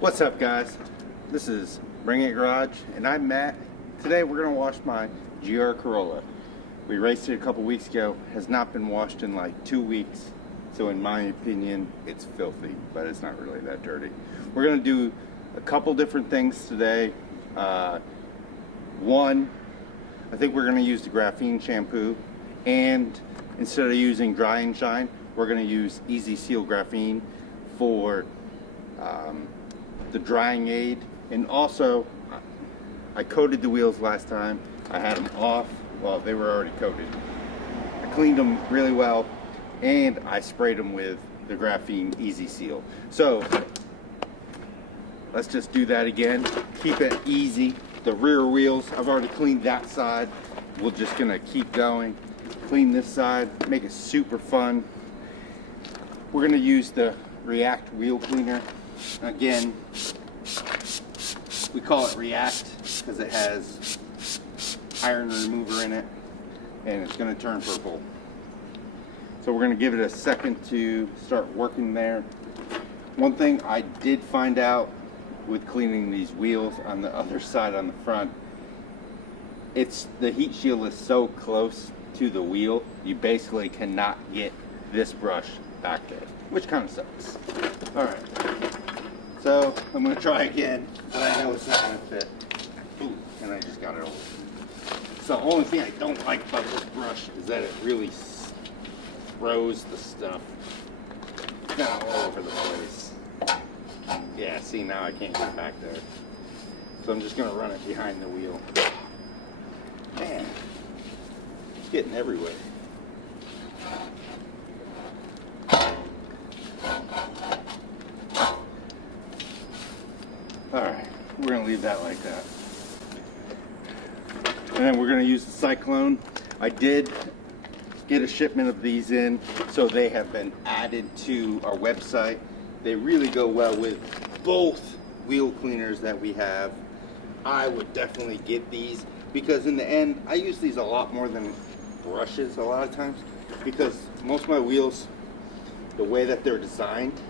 What's up, guys? This is Bring It Garage, and I'm Matt. Today we're going to wash my GR Corolla. We raced it a couple weeks ago. Has not been washed in like 2 weeks, so in my opinion it's filthy, but it's not really that dirty. We're going to do a couple different things today. One, I think we're going to use the graphene shampoo, and instead of using dry and shine, we're going to use Easy Seal graphene for the drying aid. And also, I coated the wheels last time. I had them off. Well, they were already coated. I cleaned them really well, and I sprayed them with the graphene Easy Seal. So let's just do that again. Keep it easy. The rear wheels, I've already cleaned that side. We're just gonna keep going. Clean this side, make it super fun. We're gonna use the React wheel cleaner. Again, we call it React because it has iron remover in it, and it's going to turn purple. So we're going to give it a second to start working there. One thing I did find out with cleaning these wheels on the other side on the front, it's the heat shield is so close to the wheel, you basically cannot get this brush back there, which kind of sucks. All right. So I'm going to try again, but I know it's not going to fit. Ooh, and I just got it over. So the only thing I don't like about this brush is that it really throws the stuff kind of all over the place. Yeah, see, now I can't get it back there. So I'm just going to run it behind the wheel. Man, it's getting everywhere. Alright, we're going to leave that like that. And then we're going to use the Cyclone. I did get a shipment of these in, so they have been added to our website. They really go well with both wheel cleaners that we have. I would definitely get these because in the end, I use these a lot more than brushes a lot of times, because most of my wheels, the way that they're designed,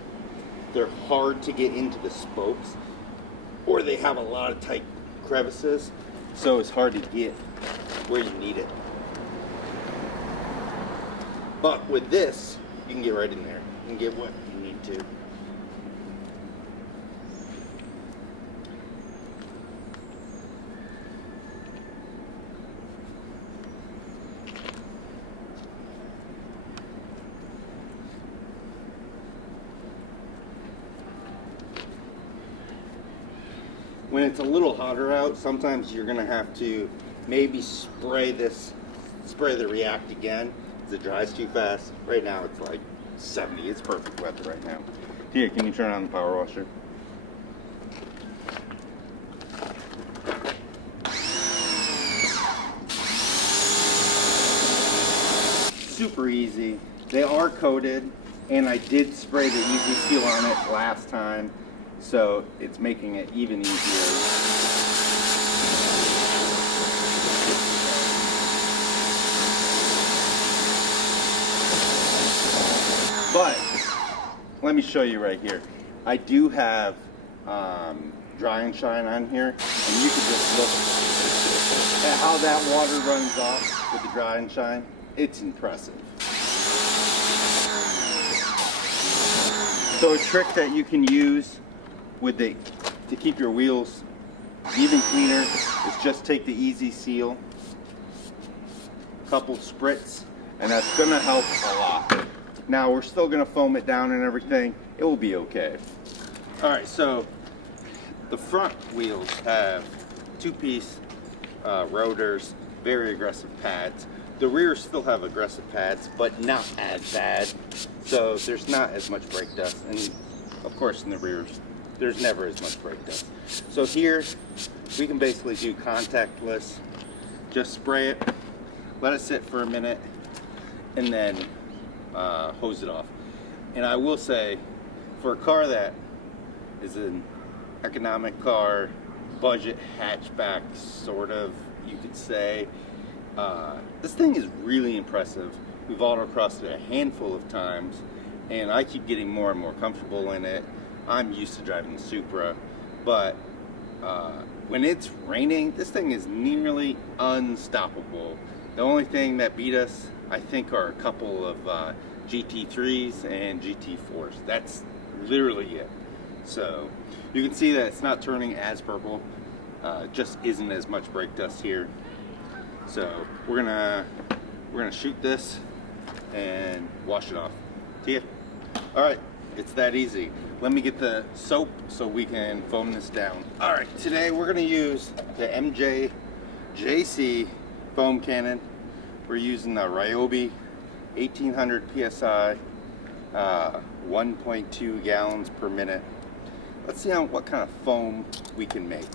they're hard to get into the spokes, or they have a lot of tight crevices, so it's hard to get where you need it. But with this, you can get right in there and get what you need to. When it's a little hotter out, sometimes you're gonna have to maybe spray the React again, because it dries too fast. Right now it's like 70, it's perfect weather right now. Here, can you turn on the power washer? Super easy. They are coated, and I did spray the Easy Seal on it last time, so it's making it even easier. But let me show you right here. I do have dry and shine on here, and you can just look at how that water runs off with the dry and shine. It's impressive. So a trick that you can use to keep your wheels even cleaner is just take the Easy Seal, couple spritz, and that's gonna help a lot. Now we're still gonna foam it down and everything. It will be okay. All right, so the front wheels have two-piece rotors, very aggressive pads. The rear still have aggressive pads, but not as bad. So there's not as much brake dust. And of course in the rears, there's never as much brake dust. So here, we can basically do contactless. Just spray it, let it sit for a minute, and then hose it off. And I will say, for a car that is an economic car, budget hatchback, sort of, you could say, this thing is really impressive. We've autocrossed it a handful of times, and I keep getting more and more comfortable in it. I'm used to driving the Supra, but when it's raining, this thing is nearly unstoppable. The only thing that beat us, I think, are a couple of GT3s and GT4s. That's literally it. So you can see that it's not turning as purple. Just isn't as much brake dust here. So we're gonna shoot this and wash it off. See ya. All right, it's that easy. Let me get the soap so we can foam this down. All right, today we're gonna use the JC foam cannon. We're using the Ryobi 1800 PSI, 1.2 gallons per minute. Let's see what kind of foam we can make.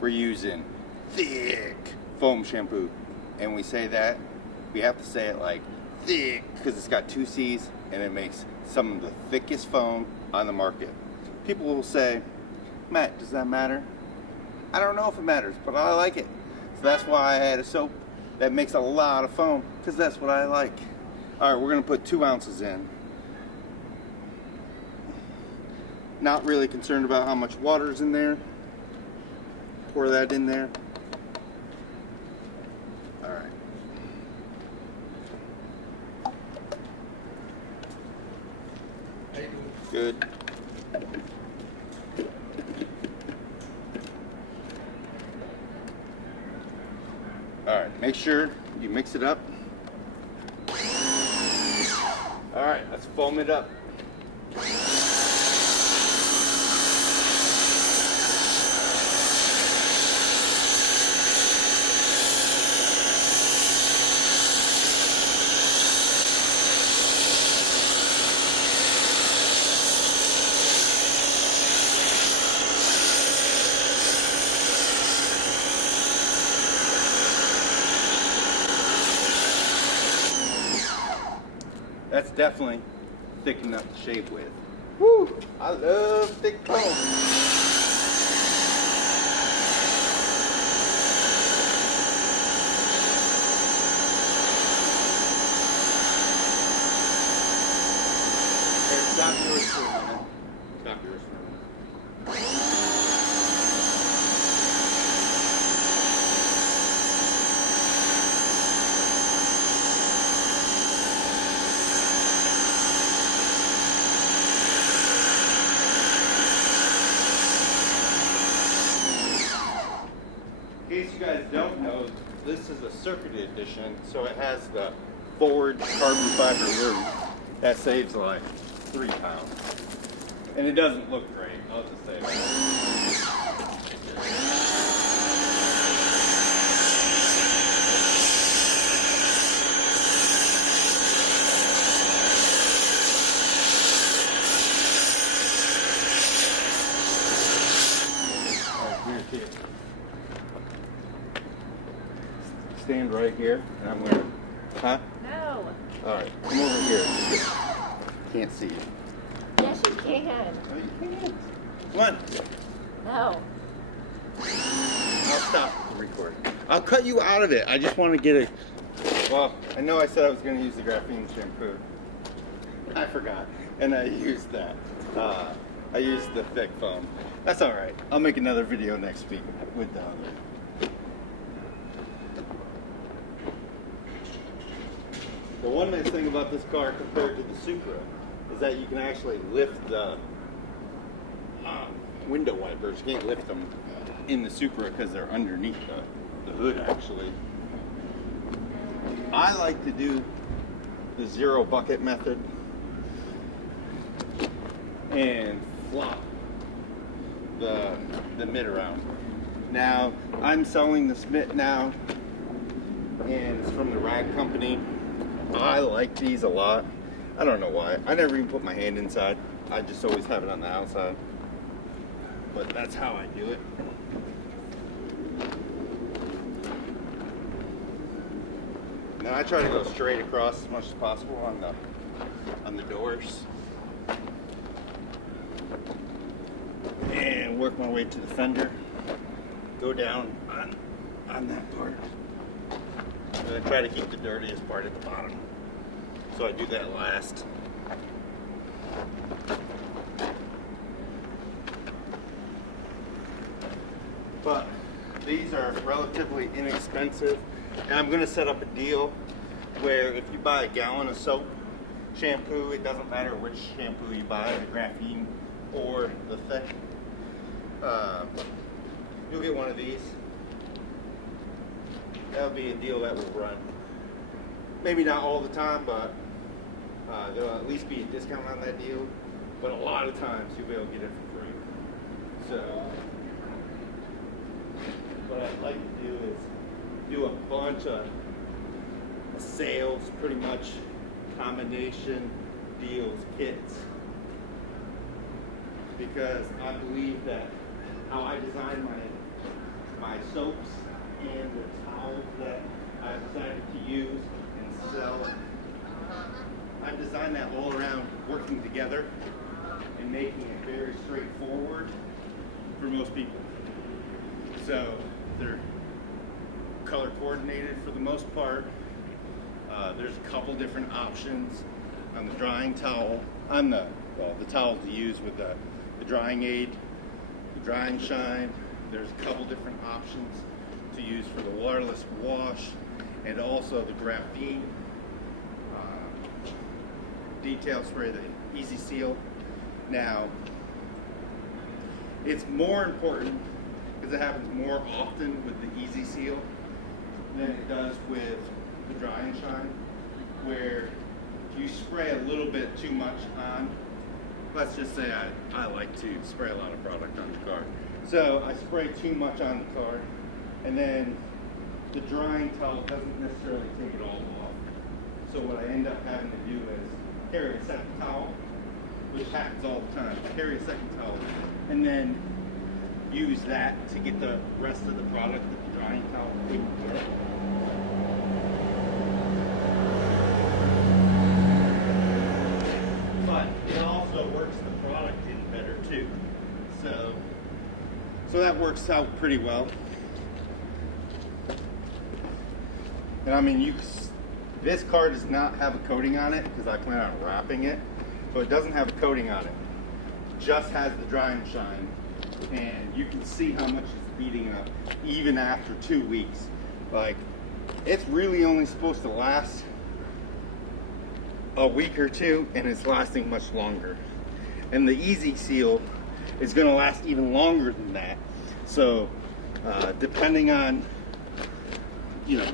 We're using thick foam shampoo, and we say that, we have to say it like thick because it's got 2 C's and it makes some of the thickest foam on the market. People will say, Matt, does that matter? I don't know if it matters, but I like it. So that's why I had a soap that makes a lot of foam, because that's what I like. All right, we're gonna put 2 ounces in. Not really concerned about how much water's in there. Pour that in there. All right. Good. All right, make sure you mix it up. All right, let's foam it up. That's definitely thick enough to shave with. Woo! I love thick foam. Here, stop yours for a minute. Stop yours for a minute. In case you guys don't know, this is a circuited edition, so it has the forward carbon fiber roof. That saves like 3 pounds. And it doesn't look great, I'll just say that. Stand right here, and I'm gonna, huh? No. All right, come over here. Can't see you. Yes, you can. No, you can't. Come on. No. I'll stop the recording. I'll cut you out of it. I just want to get well, I know I said I was going to use the graphene shampoo. I forgot, and I used that. I used the thick foam. That's all right. I'll make another video next week with the other. The one nice thing about this car compared to the Supra is that you can actually lift the window wipers. You can't lift them in the Supra because they're underneath the hood actually. I like to do the 0 bucket method and flop the mitt around. Now, I'm selling this mitt now, and it's from the Rag Company. I like these a lot. I don't know why. I never even put my hand inside. I just always have it on the outside. But that's how I do it. Now I try to go straight across as much as possible on the doors. And work my way to the fender. Go down on that part. And I try to keep the dirtiest part at the bottom. So I do that last. but these are relatively inexpensive. And I'm gonna set up a deal where if you buy a gallon of soap, shampoo, it doesn't matter which shampoo you buy, the graphene or the thick, you'll get one of these. That'll be a deal that will run. Maybe not all the time, but there'll at least be a discount on that deal. But a lot of times you'll be able to get it for free. So what I'd like to do is do a bunch of sales, pretty much combination deals, kits, because I believe that how I design my soaps and the towels that I've decided to use and sell, I've designed that all around working together and making it very straightforward for most people. So they're color coordinated for the most part. There's a couple different options on the drying towel, on the towels to use with the drying aid, the drying shine. There's a couple different options to use for the waterless wash, and also the graphene detail spray, the Easy Seal. Now, it's more important because it happens more often with the Easy Seal than it does with the dry and shine, where if you spray a little bit too much on, let's just say I like to spray a lot of product on the car. So I spray too much on the car, and then the drying towel doesn't necessarily take it all off. So what I end up having to do is carry a second towel, which happens all the time. Carry a second towel, and then use that to get the rest of the product that the drying towel couldn't get. But it also works the product in better too. So that works out pretty well. And I mean, this car does not have a coating on it because I plan on wrapping it, so it doesn't have a coating on it. It just has the dry and shine, and you can see how much it's beating up even after 2 weeks. Like, it's really only supposed to last a week or two, and it's lasting much longer. And the Easy Seal is going to last even longer than that. So depending on, you know,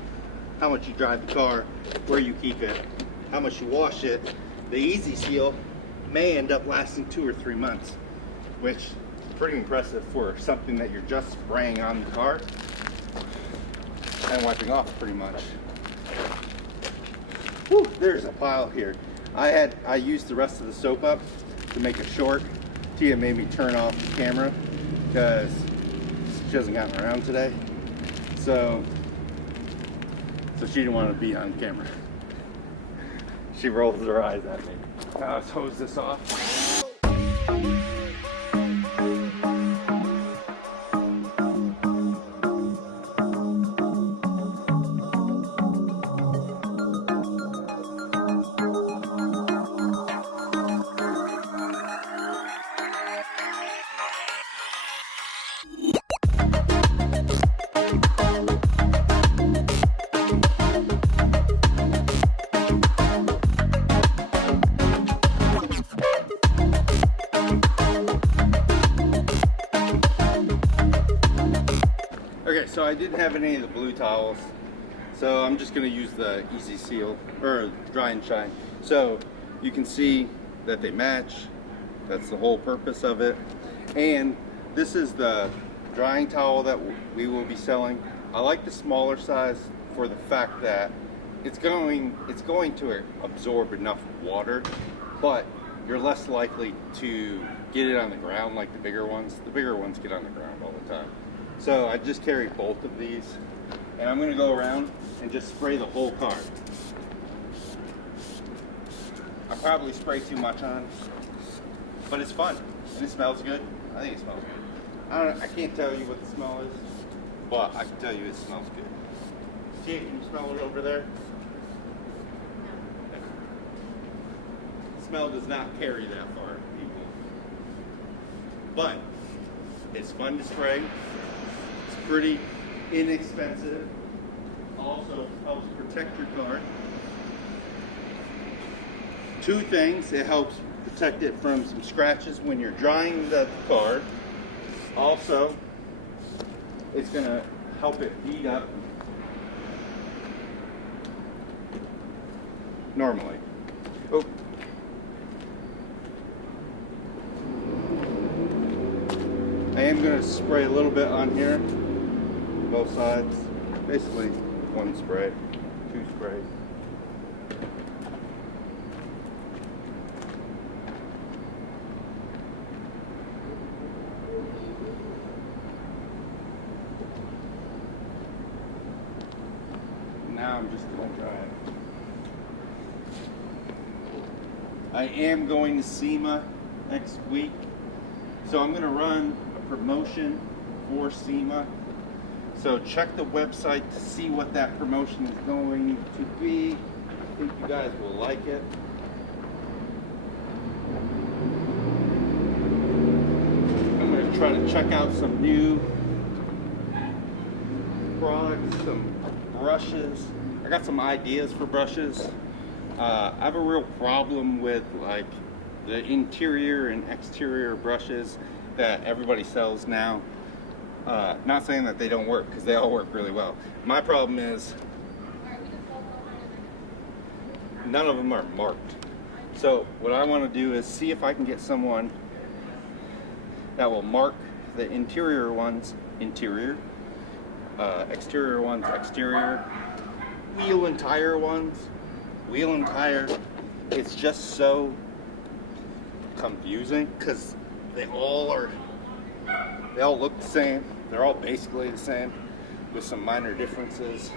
how much you drive the car, where you keep it, how much you wash it, the Easy Seal may end up lasting 2 or 3 months, which is pretty impressive for something that you're just spraying on the car and wiping off pretty much. Whew, there's a pile here. I used the rest of the soap up to make it short. Tia made me turn off the camera because she hasn't gotten around today. So she didn't want to be on camera. She rolls her eyes at me. Now let's hose this off. Okay, so I didn't have any of the blue towels, so I'm just going to use the Easy Seal, or Dry and Shine. So you can see that they match. That's the whole purpose of it. And this is the drying towel that we will be selling. I like the smaller size for the fact that it's going to absorb enough water, but you're less likely to get it on the ground like the bigger ones. The bigger ones get on the ground all the time. So I just carry both of these, and I'm going to go around and just spray the whole car. I probably spray too much on, but it's fun and it smells good. I think it smells good. I can't tell you what the smell is, but I can tell you it smells good. See, can you smell it over there? The smell does not carry that far, people. But it's fun to spray. pretty inexpensive. Also helps protect your car. Two things, it helps protect it from some scratches when you're drying the car. Also, it's gonna help it beat up normally. Oh. I am gonna spray a little bit on here, both sides. Basically, one spray, two sprays. Now I'm just going to dry it. I am going to SEMA next week, so I'm going to run a promotion for SEMA. So check the website to see what that promotion is going to be. I think you guys will like it. I'm going to try to check out some new products, some brushes. I got some ideas for brushes. I have a real problem with like the interior and exterior brushes that everybody sells now. Not saying that they don't work, because they all work really well. My problem is none of them are marked. So what I want to do is see if I can get someone that will mark the interior ones interior, exterior ones exterior, wheel and tire ones wheel and tire. It's just so confusing because they all look the same. They're all basically the same with some minor differences.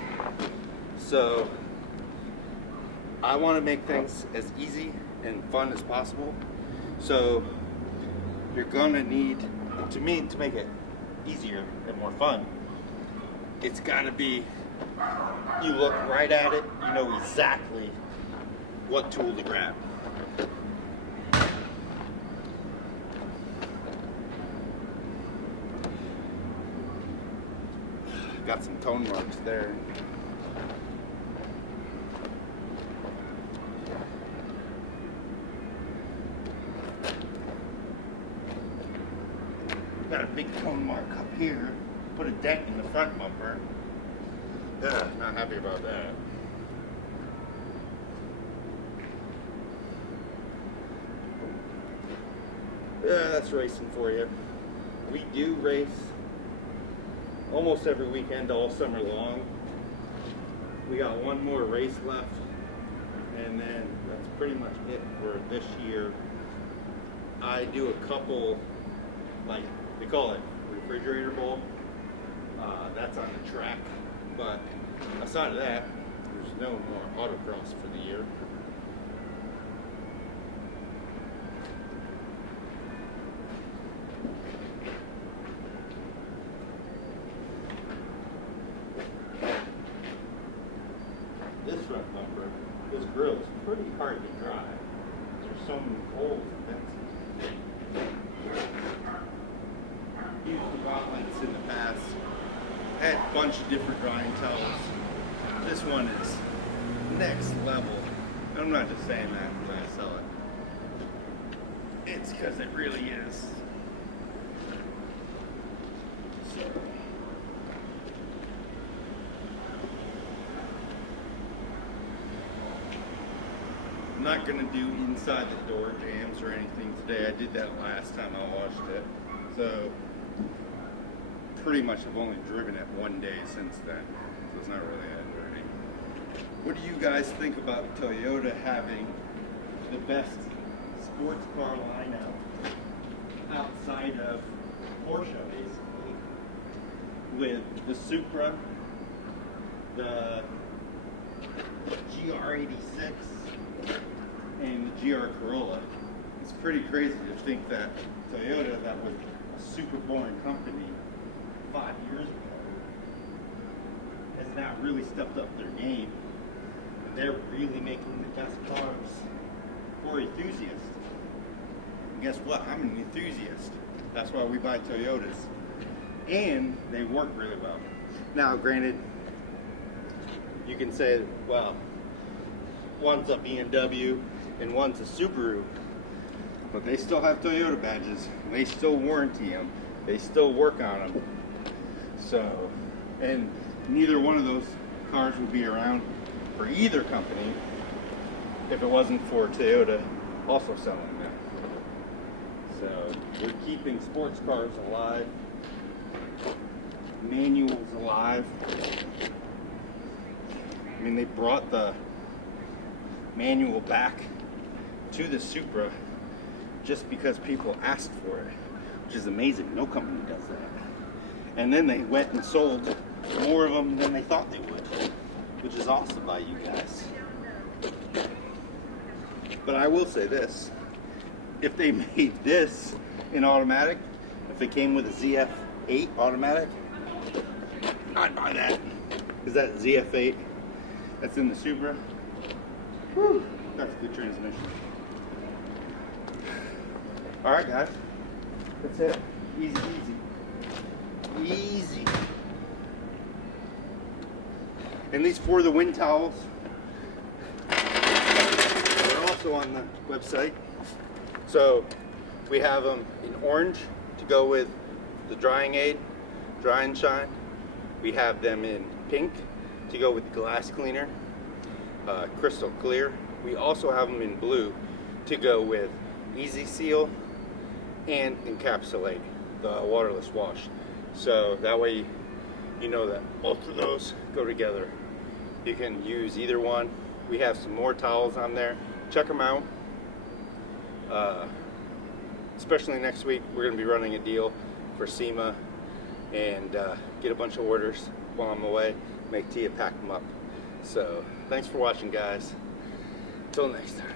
So I want to make things as easy and fun as possible. So you're gonna need, to me, to make it easier and more fun, it's gotta be, you look right at it, you know exactly what tool to grab. Got some tone marks there. Got a big tone mark up here. Put a dent in the front bumper. Not happy about that. Yeah, that's racing for you. We do race almost every weekend all summer long. We got one more race left, and then that's pretty much it for this year. I do a couple, like they call it refrigerator bowl. That's on the track, but aside of that, there's no more autocross for the year. This front bumper, this grill is pretty hard to dry. There's so many holes and fences. Used the outlets in the past. Had a bunch of different drying towels. This one is next level. I'm not just saying that because I sell it. It's because it really is. So. I'm not going to do inside the door jams or anything today. I did that last time I washed it. So pretty much I've only driven it one day since then. So it's not really that dirty. What do you guys think about Toyota having the best sports car lineup outside of Porsche, basically? With the Supra, the GR86, and the GR Corolla. It's pretty crazy to think that Toyota, that was a super boring company 5 years ago, has now really stepped up their game. They're really making the best cars for enthusiasts. And guess what? I'm an enthusiast. That's why we buy Toyotas. and they work really well. Now, granted, you can say, well, one's a BMW and one's a Subaru, but they still have Toyota badges. They still warranty them. They still work on them. So, and neither one of those cars would be around for either company if it wasn't for Toyota also selling them. So, we're keeping sports cars alive, manuals alive. I mean, they brought the manual back to the Supra just because people asked for it, which is amazing. No company does that. And then they went and sold more of them than they thought they would, which is awesome by you guys. But I will say this, if they made this in automatic, if it came with a ZF8 automatic, I'd buy that. Because that ZF8 that's in the Supra, whew, that's a good transmission. Alright guys, that's it. Easy, easy. Easy. And these for the wind towels are also on the website. So we have them in orange to go with the drying aid, dry and shine. We have them in pink to go with the glass cleaner, crystal clear. We also have them in blue to go with easy seal and encapsulate, the waterless wash. So that way you know that both of those go together. You can use either one. We have some more towels on there. Check them out. Especially next week, we're going to be running a deal for SEMA and get a bunch of orders while I'm away. Make Tia pack them up. So thanks for watching, guys. Till next time.